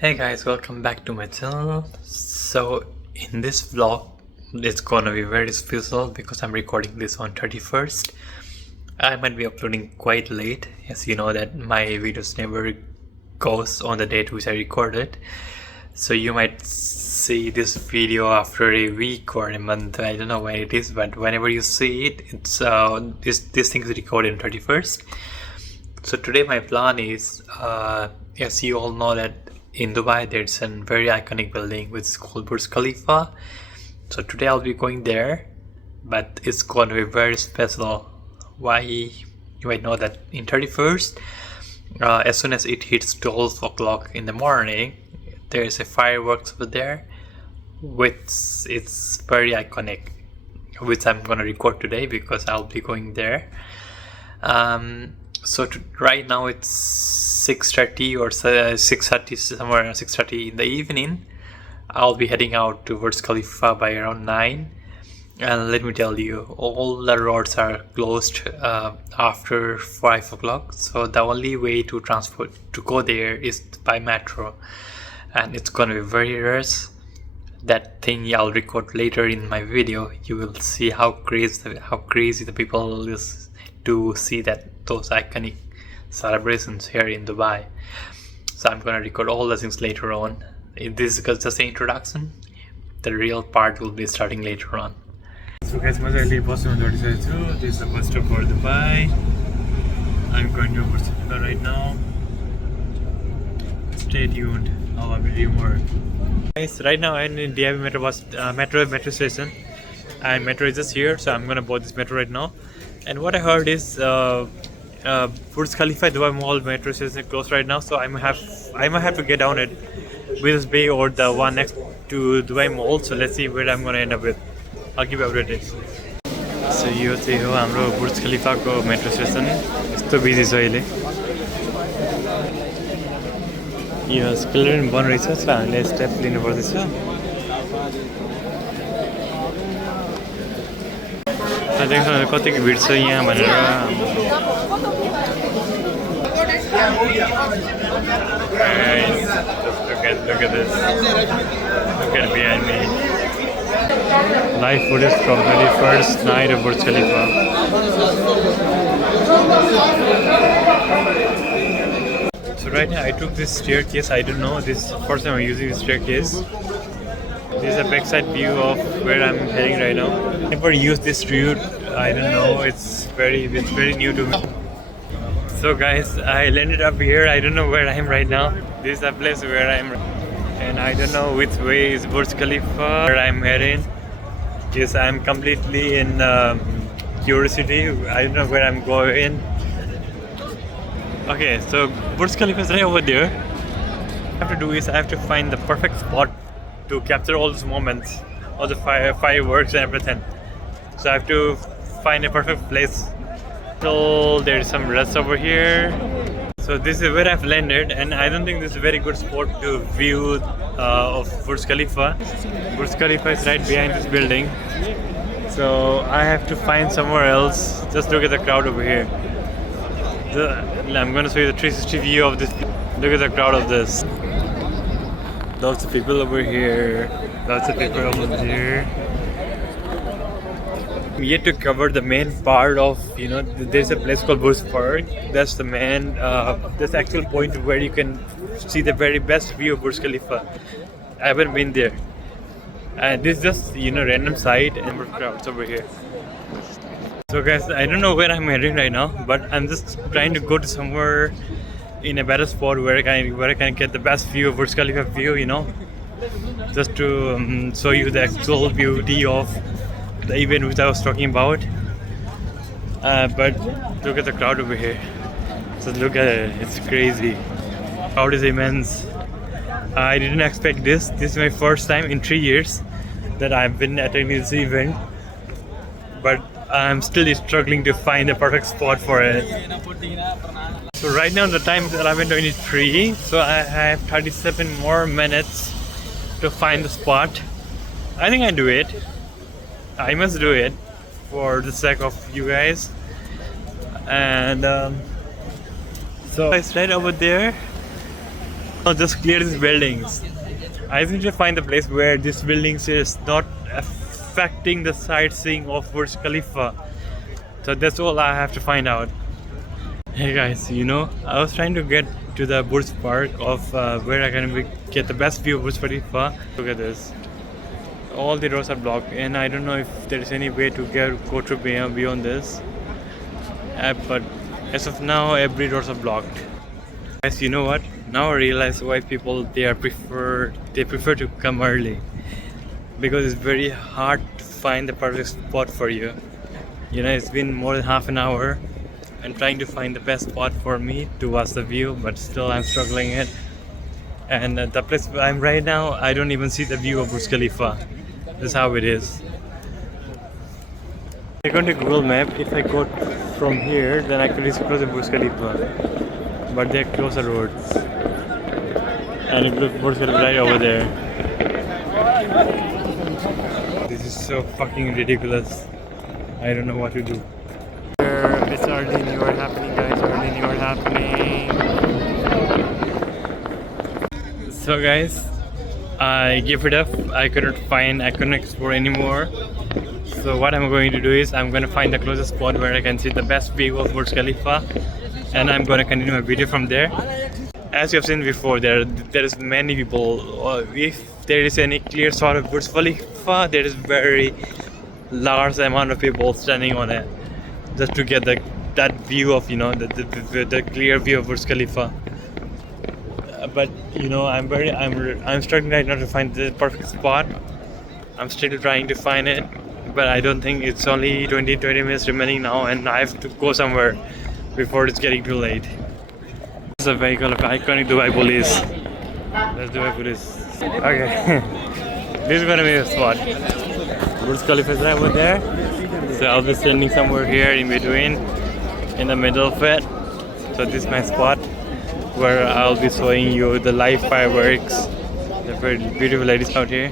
Hey guys, welcome back to my channel. So in this vlog, it's gonna be very special because I'm recording this on 31st. I might be uploading quite late, as you know that my videos never goes on the date which I recorded. So you might see this video after a week or a month. I don't know when it is, but whenever you see it, it's this thing is recorded on 31st. So today my plan is, as you all know that in Dubai there's a very iconic building which is called Burj Khalifa. So today I'll be going there, but it's going to be very special. Why? You might know that in 31st, as soon as it hits 12 o'clock in the morning, there's a fireworks over there which it's very iconic, which I'm gonna record today because I'll be going there. Right now it's 6:30 or 6:30, somewhere around 6:30 in the evening. I'll be heading out to Burj Khalifa by around 9, and let me tell you, all the roads are closed after 5 o'clock. So the only way to go there is by metro, and it's gonna be very rush. That thing I'll record later in my video. You will see how crazy the people is to see those iconic celebrations here in Dubai. So I'm gonna record all the things later on. This is just an introduction. The real part will be starting later on. So guys, this is the bus stop for Dubai. I'm going to Burj Khalifa right now. Stay tuned. I'll be doing more. Guys, right now I'm in DIB metro station, and metro is just here. So I'm gonna board this metro right now. And what I heard is Burj Khalifa Dubai Mall metro station is closed right now, so I might have to get down at Willis Bay or the one next to Dubai Mall. So let's see where I'm gonna end up with. I'll give you updates. So यो चाहिँ हो हाम्रो बुर्ज खलिफाको metro station. यस्तो busy छ अहिले. यो skeleton बन रहेछ, सो हामीले step लिनु पर्दैछ. देख्नु कतिको भिड छ यहाँ भनेर. Look at this. Look at behind me. Live footage from 31st night of Burj Khalifa. So right now I took this staircase. I don't know, this is the first time I'm using this staircase. This is a backside view of where I'm heading right now. I never used this route. I don't know. It's very new to me. So guys, I landed up here. I don't know where I am right now. This is the place where I am, and I don't know which way is Burj Khalifa. Where I'm heading. Yes, I'm completely in curiosity. I don't know where I'm going. Okay, so Burj Khalifa is right over there. What I have to do is I have to find the perfect spot to capture all those moments, all the fireworks and everything. So I have to find a perfect place. So there's some rest over here. So this is where I've landed, and I don't think this is a very good spot to view of Burj Khalifa. Burj Khalifa is right behind this building. So I have to find somewhere else. Just look at the crowd over here. I'm going to show you the 360 view of this. Look at the crowd of this. Lots of people over here, lots of people over there. I'm yet to cover the main part of, there's a place called Burj Park. That's the main, that's the actual point where you can see the very best view of Burj Khalifa. I haven't been there. And this is just, random side and crowds over here. So guys, I don't know where I'm heading right now, but I'm just trying to go to somewhere in a better spot where I can get the best view of Burj Khalifa view, just to show you the actual beauty of the event which I was talking about. But look at the crowd over here. Just look at it, it's crazy. The crowd is immense. I didn't expect this. This is my first time in 3 years that I've been attending this event, but I'm still struggling to find the perfect spot for it. So right now the time is 11:23, so I have 37 more minutes to find the spot. I think I do it. I must do it for the sake of you guys. And so it's right over there. No, just clear these buildings. I just need to find the place where this buildings is not affecting the sightseeing of Burj Khalifa. So that's all I have to find out. Hey guys, I was trying to get to the Burj Park of where I can get the best view of Burj Khalifa. Look at this. All the roads are blocked, and I don't know if there is any way to go to beyond this. But as of now, every roads are blocked. Guys, you know what? Now I realize why people prefer to come early, because it's very hard to find the perfect spot for you. It's been more than half an hour and trying to find the best spot for me to watch the view, but still I'm struggling it. And the place where I'm right now, I don't even see the view of Burj Khalifa. That's how it is. According to Google Map, if I go from here, then I could reach close to Burj Khalifa. But they're closer roads. And it looks Burj Khalifa right over there. This is so fucking ridiculous. I don't know what to do. It's early New Year happening, guys. Early New Year happening. So guys, I gave it up. I couldn't explore anymore. So what I'm going to do is I'm going to find the closest spot where I can see the best view of Burj Khalifa, and I'm going to continue my video from there. As you have seen before, there is many people. If there is any clear shot of Burj Khalifa, there is very large amount of people standing on it just to get that view of the clear view of Burj Khalifa. But I'm struggling right now to find the perfect spot. I'm still trying to find it, but I don't think it's only 20 minutes remaining now, and I have to go somewhere before it's getting too late. This is a vehicle of iconic Dubai police. That's Dubai police. Okay. This is gonna be the spot. Burj Khalifa is right over there. So I'll be standing somewhere here in between, in the middle of it. So this is my spot where I'll be showing you the live fireworks. The very beautiful ladies out here.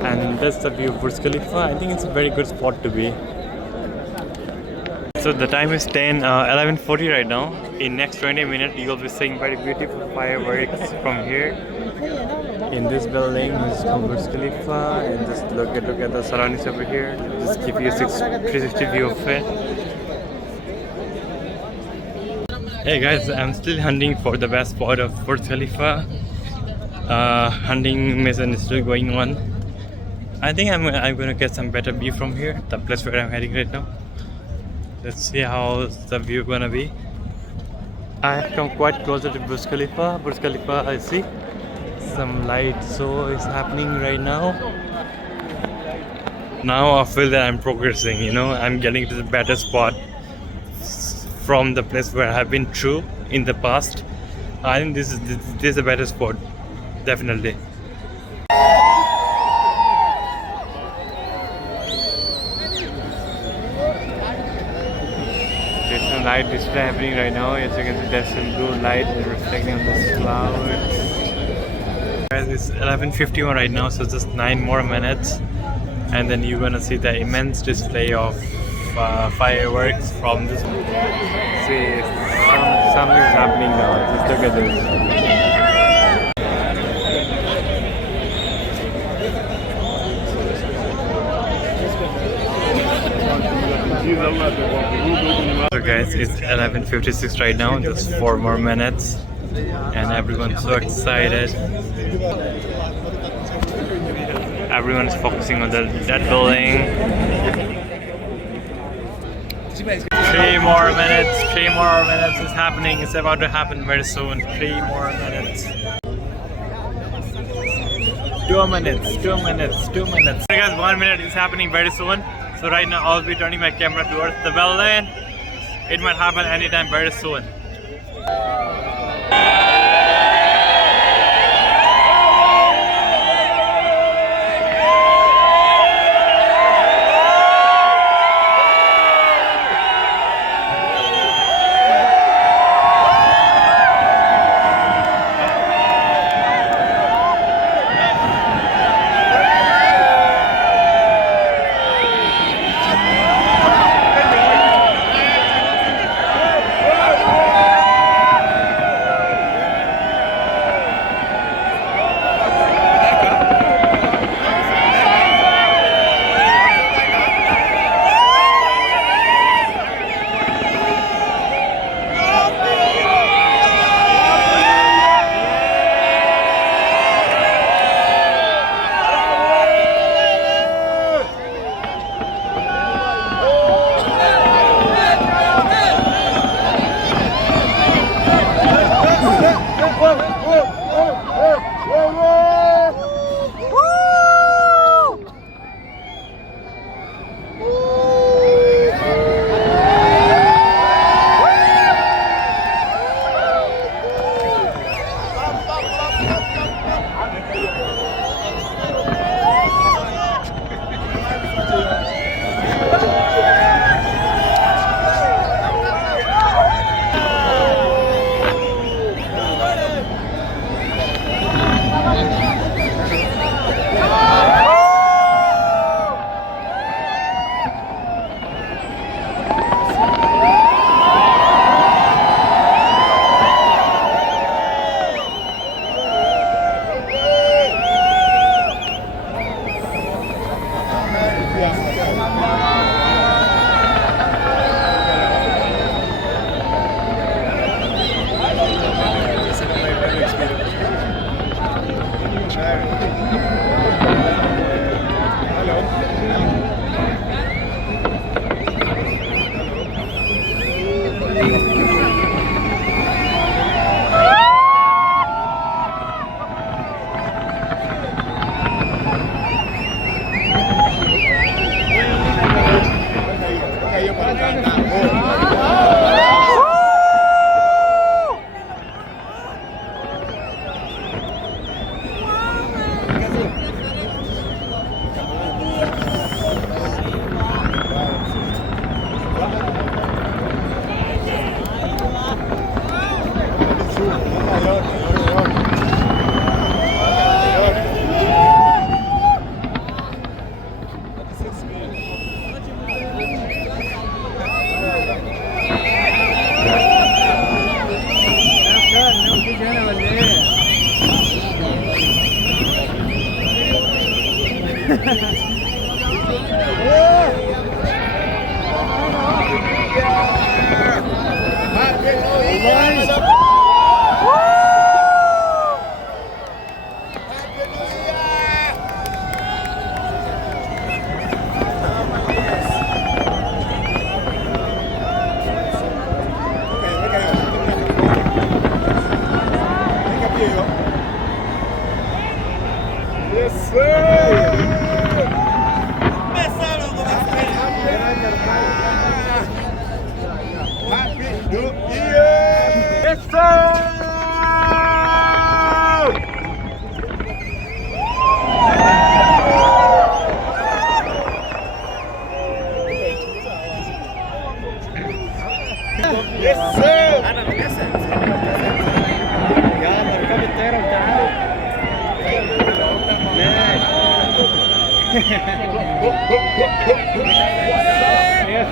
And that's the view of Burj Khalifa. I think it's a very good spot to be. So the time is 11:40 right now. In next 20 minutes, you'll be seeing very beautiful fireworks from here. In this building, this is called Burj Khalifa, and just look at the surroundings over here. Just give you a 360 view of it. Hey guys, I'm still hunting for the best spot of Burj Khalifa. Hunting mission is still going on. I think I'm gonna get some better view from here, the place where I'm heading right now. Let's see how the view gonna be. I have come quite closer to Burj Khalifa. Burj Khalifa, I see some light show is happening right now. Now I feel that I'm progressing. I'm getting to the better spot from the place where I have been through in the past. I think this is a better spot, definitely. There's some light display happening right now. As you can see, there's some blue light reflecting on the clouds. Guys, it's 11:51 right now, so just 9 more minutes, and then you're gonna see the immense display of fireworks from this. See, something's happening now. Just look at this. So guys, it's 11:56 right now. Just 4 more minutes, and everyone's so excited. Everyone is focusing on that building. 3 more minutes. 3 more minutes is happening. It's about to happen very soon. 3 more minutes. 2 minutes. 2 minutes. 2 minutes. Hey guys, 1 minute is happening very soon. So right now I'll be turning my camera towards the building. It might happen anytime very soon.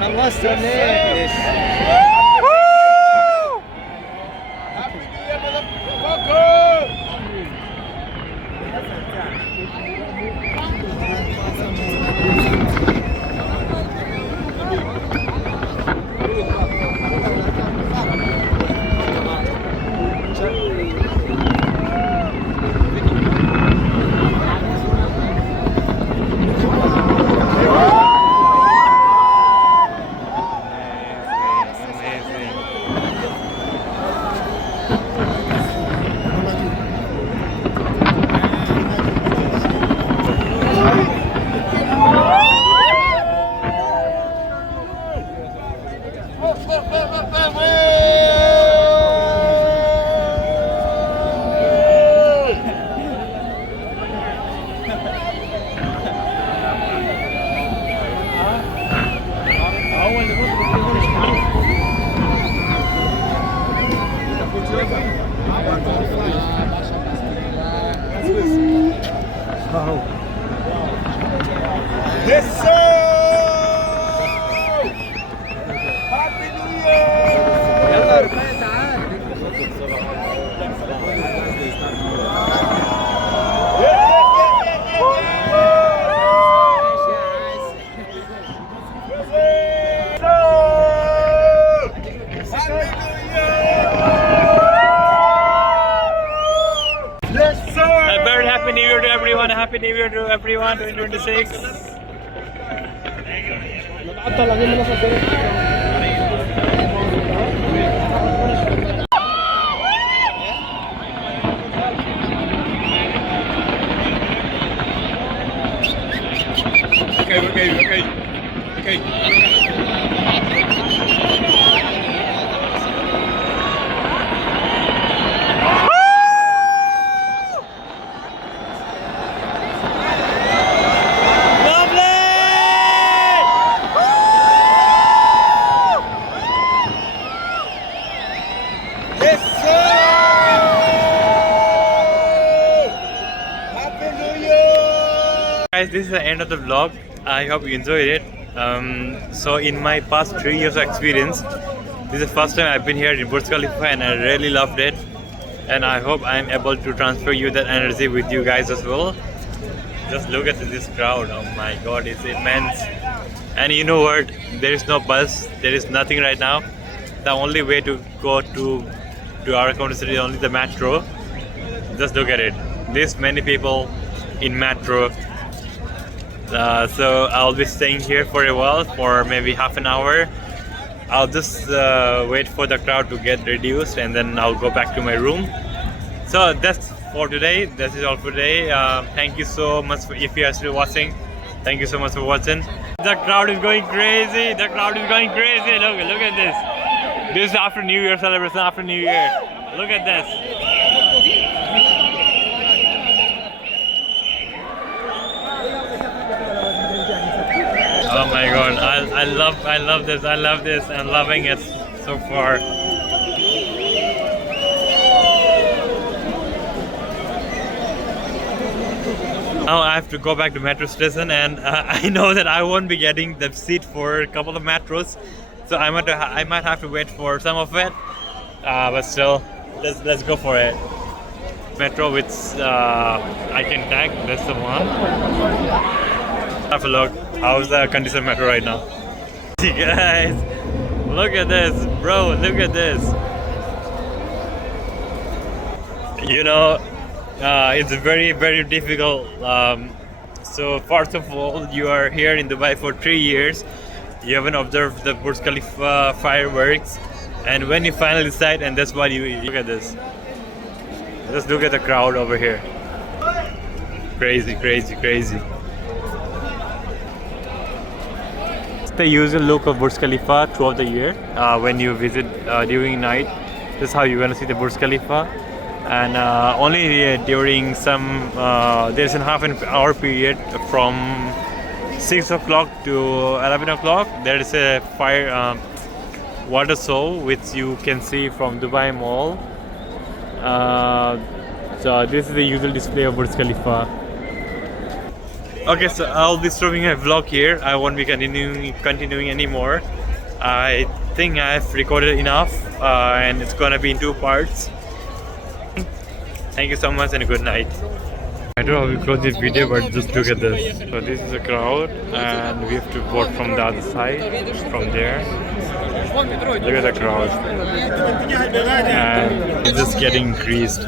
خلصت ولا ايه؟ A very happy New Year to everyone. Happy New Year to everyone. 2026. Okay. Guys, this is the end of the vlog. I hope you enjoyed it. So in my past 3 years of experience, this is the first time I've been here in Burj Khalifa and I really loved it. And I hope I'm able to transfer you that energy with you guys as well. Just look at this crowd. Oh my god, it's immense. And you know what? There is no bus. There is nothing right now. The only way to go to our county city is only the metro. Just look at it. This many people in metro. So I'll be staying here for a while, for maybe half an hour. I'll just wait for the crowd to get reduced and then I'll go back to my room. So that's for today. That is all for today. Thank you so much if you are still watching. Thank you so much for watching. The crowd is going crazy. The crowd is going crazy. Look at this. This is after New Year celebration. After New Year. Look at this. Oh my god, I love this, I'm loving it so far. Now I have to go back to metro station and I know that I won't be getting the seat for a couple of metros, so I might have to wait for some of it, but still, let's go for it. Metro which I can tag, that's the one. Have a look. How's the condition metro right now? See guys, look at this, bro, look at this. You know, it's very difficult. So first of all, you are here in Dubai for 3 years. You haven't observed the Burj Khalifa fireworks, and when you finally decide, and that's why you look at this. Just look at the crowd over here. Crazy. The usual look of Burj Khalifa throughout the year when you visit during night. This is how you're gonna see the Burj Khalifa. And only during some there's a half an hour period from 6 o'clock to 11 o'clock. There is a fire water show which you can see from Dubai Mall. So this is the usual display of Burj Khalifa. Okay, so I'll be stopping a vlog here. I won't be continuing anymore. I think I've recorded enough, and it's gonna be in 2 parts. Thank you so much and good night. I don't know how we close this video, but just look at this. So this is a crowd, and we have to walk from the other side, from there. Look at the crowd, and it's just getting increased.